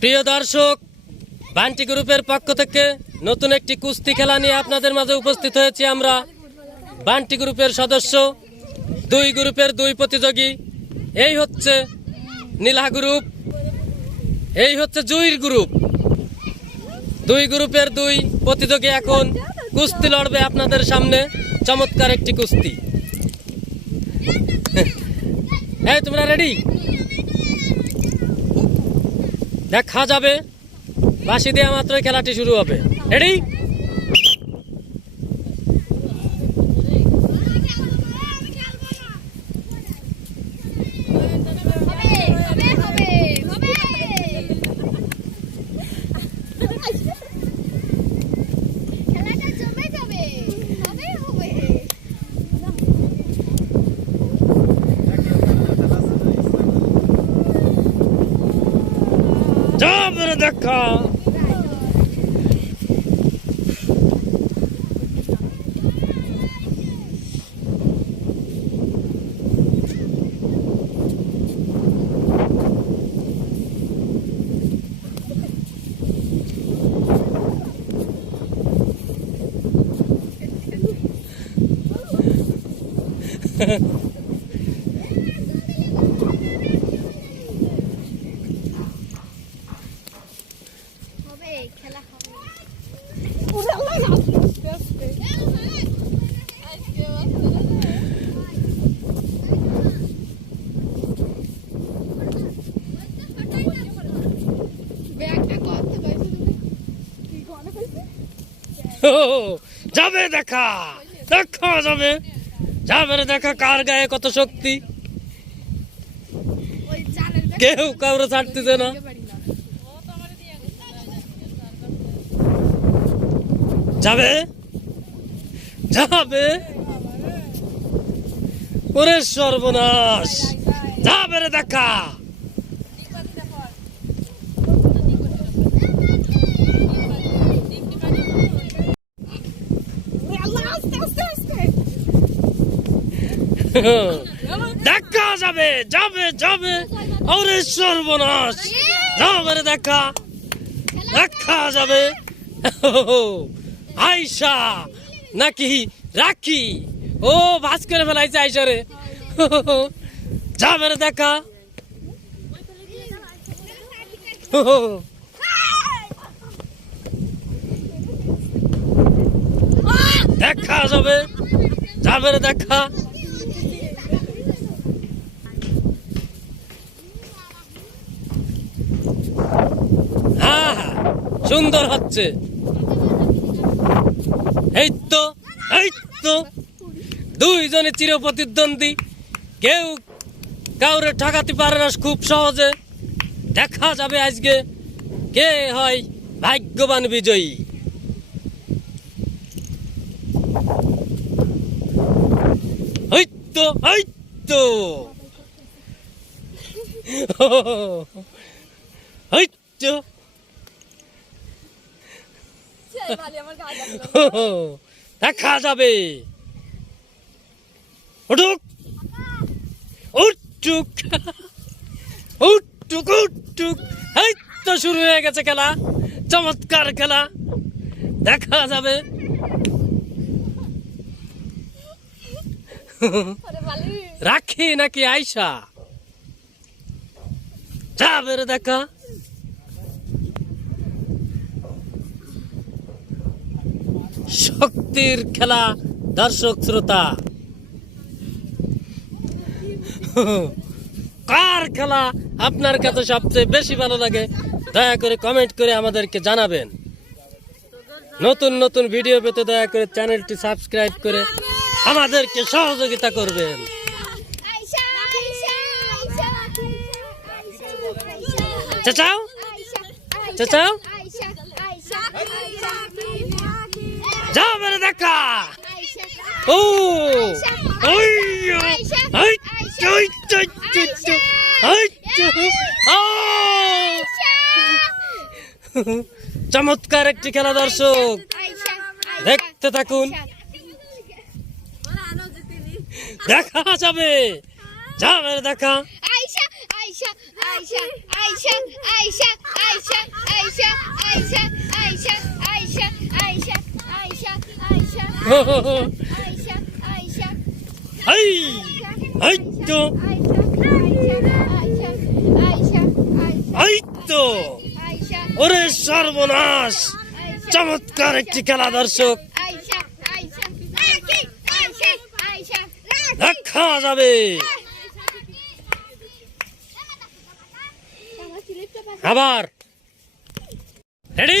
প্রিয় দর্শক, বান্টি গ্রুপের পক্ষ থেকে নতুন একটি কুস্তি খেলা নিয়ে আপনাদের মাঝে উপস্থিত হয়েছি আমরা। বান্টি গ্রুপের সদস্য, দুই গ্রুপের দুই প্রতিযোগী। এই হচ্ছে নীলা গ্রুপ, এই হচ্ছে জুইর গ্রুপ। দুই গ্রুপের দুই প্রতিযোগী এখন কুস্তি লড়বে আপনাদের সামনে, চমৎকার একটি কুস্তি। এই, তোমরা রেডি দেখা যাবে। বাসি দেওয়া মাত্রই খেলাটি শুরু হবে। রেডি হবে হবে হবে হবে খেলাটা জমে যাবে হবে হবে যাবে রে দেখা হবে খেলা যাবে দেখা দেখা যাবে। যাবে দেখা কার গায়ে কত শক্তি? কেউ কাউরে ছাড়তেছে না পারি না যাবে? যাবে? ওরে সর্বনাশ। যাবে রে দেখা। দেখা যাবে যাবে যাবে। ওরে সর্বনাশ। যাবে রে দেখা। দেখা যাবে। আয়সা নাকি রাখি? ও ভাস করে ফেলাইছে আয়সা রে। যাবে রে দেখা। দেখা যাবে। যাবে দেখা। হ্যাঁ হ্যাঁ সুন্দর হচ্ছে। এই তো এই তো। দুইজনে চির প্রতিদ্বন্দ্বী কেউ কাউরে ঠকাতে পারে না খুব সহজে। দেখা যাবে আজকে কে হয় ভাগ্যবান বিজয়ী। এই তো। এই তো। দেখা যাবে। উঠুক। উঠুক উঠুক উঠুক এই তো শুরু হয়ে গেছে খেলা। চমৎকার খেলা। দেখা যাবে। রাখি নাকি আয়সা যাবে দেখা। শক্তির খেলা দর্শক শ্রোতা। কার খেলা আপনার কাছে সবচেয়ে বেশি ভালো লাগে? দয়া করে কমেন্ট করে আমাদেরকে জানাবেন। নতুন নতুন ভিডিও পেতে দয়া করে চ্যানেলটি সাবস্ক্রাইব করে আমাদেরকে সহযোগিতা করবেন। চাচাও? চাচাও? যাও মেরে দেখা। ও চমৎকার একটি খেলা দর্শক। দেখতে থাকুন। দেখা যাবে। যাবে দেখা। আয়শা আয়শা আয়শা আয়শা আয়শা আয়শা Ayşe, তো তো ওরে সর্বনাশ চমৎকার একটি খেলা দর্শক দেখা যাবে আবার রেডি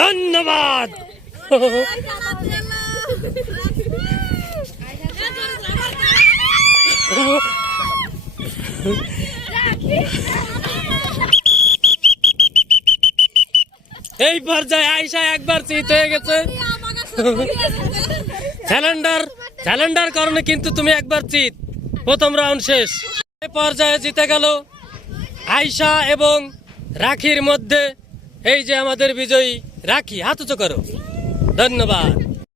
ধন্যবাদ। এই পর্যায়ে আইসা একবার চিত হয়ে গেছে। স্যালেন্ডার স্যালেন্ডার কারণে কিন্তু তুমি একবার চিত প্রথম রাউন্ড শেষ। এই পর্যায়ে জিতে গেল আয়শা এবং রাখির মধ্যে। এই যে আমাদের বিজয়ী রাখি হাত উঁচু করো। ধন্যবাদ।